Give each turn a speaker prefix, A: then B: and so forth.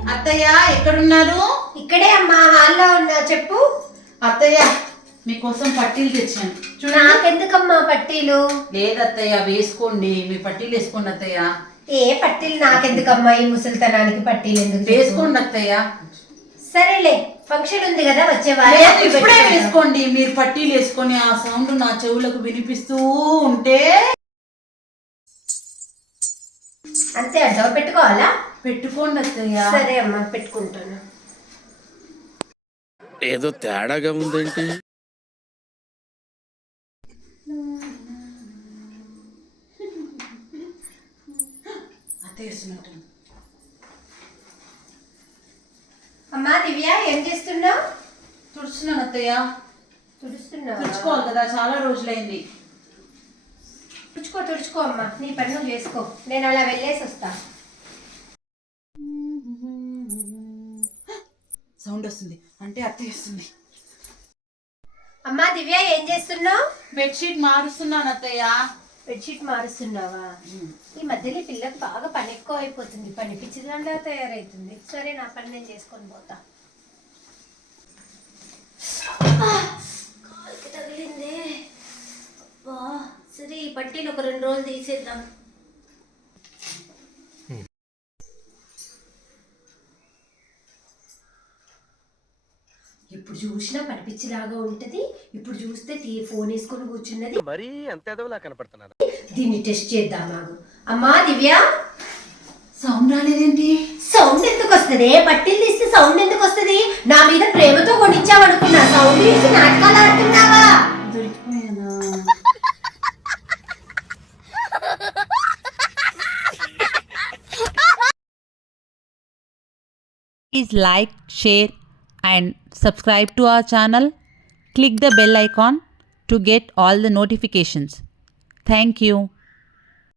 A: అత్తయ్య ఎక్కడున్నారు?
B: ఇక్కడే అమ్మా, హాల్లో ఉన్నా. చెప్పు.
A: అత్తయ్య మీకోసం పట్టీలు తెచ్చాను.
B: నాకెందుకమ్మా పట్టీలు?
A: లేదత్తయ్య, వేసుకోండి. మీ పట్టీలు వేసుకోండి అత్తయ్య.
B: ఏ పట్టీలు నాకెందుకమ్మా? ఈ ముసలితనానికి పట్టీలు ఎందుకు?
A: వేసుకోండి అత్తయ్య.
B: సరేలే, ఫంక్షన్ ఉంది కదా వచ్చేవారు.
A: ఇప్పుడే వేసుకోండి. మీరు పట్టీలు వేసుకొని ఆ సౌండ్ నా చెవులకు వినిపిస్తూ ఉంటే
B: అంతే అంటావు? పెట్టుకోవాలా?
A: పెట్టుకోండి అత్తయ్య.
B: సరే అమ్మా, పెట్టుకుంటాను.
C: ఏదో తేడాగా ఉందేంటి?
B: అమ్మా దివ్య, ఏం చేస్తున్నావు?
A: తుడుచున్నాను అత్తయ్య.
B: తుడుస్తున్నావా?
A: తుడుచుకోవాలి కదా, చాలా రోజులైంది.
B: తుడుచుకో అమ్మా, నీ పని నువ్వు చేసుకో. నేను అలా వెళ్ళేసి వస్తా.
A: సౌండ్ వస్తుంది అంటే అత్తయ్య వస్తుంది.
B: అమ్మా దివ్య, ఏం చేస్తున్నావు?
A: బెడ్షీట్ మారుస్తున్నాను అత్తయ్య.
B: బెడ్షీట్ మారుస్తున్నావా? ఈ మధ్యలో ఈ పిల్లకి బాగా పని ఎక్కువ అయిపోతుంది. పని పిచ్చిదండా తయారైతుంది. సరే, నా పని నేను చేసుకొని పోతా. కాలుకి తగిలింది. అబ్బా, సరే ఈ పట్టీలు ఒక 2 రోజులు తీసేద్దాం. ఇప్పుడు చూసినా పనిపిచ్చిలాగా ఉంటది. ఇప్పుడు చూస్తే ఫోన్ వేసుకొని కూర్చున్నది.
C: మరీ అంత ఎదవలా కనపడుతున్నారు.
B: దీన్ని టెస్ట్ చేద్దాం ఆగు. అమ్మా దివ్య,
A: సౌండ్ రాలేదేంటి?
B: సౌండ్ ఎందుకు వస్తుంది? పట్టీలు తీస్తే సౌండ్ ఎందుకు వస్తుంది? నా మీద ప్రేమతో కొనిచ్చావనుకున్నా. సౌండ్ తీసి నాటకాలు ఆడుతున్నావా?
A: దొరికిపోయానా?
D: Please like, share and subscribe to our channel. Click the bell icon to get all the notifications. Thank you.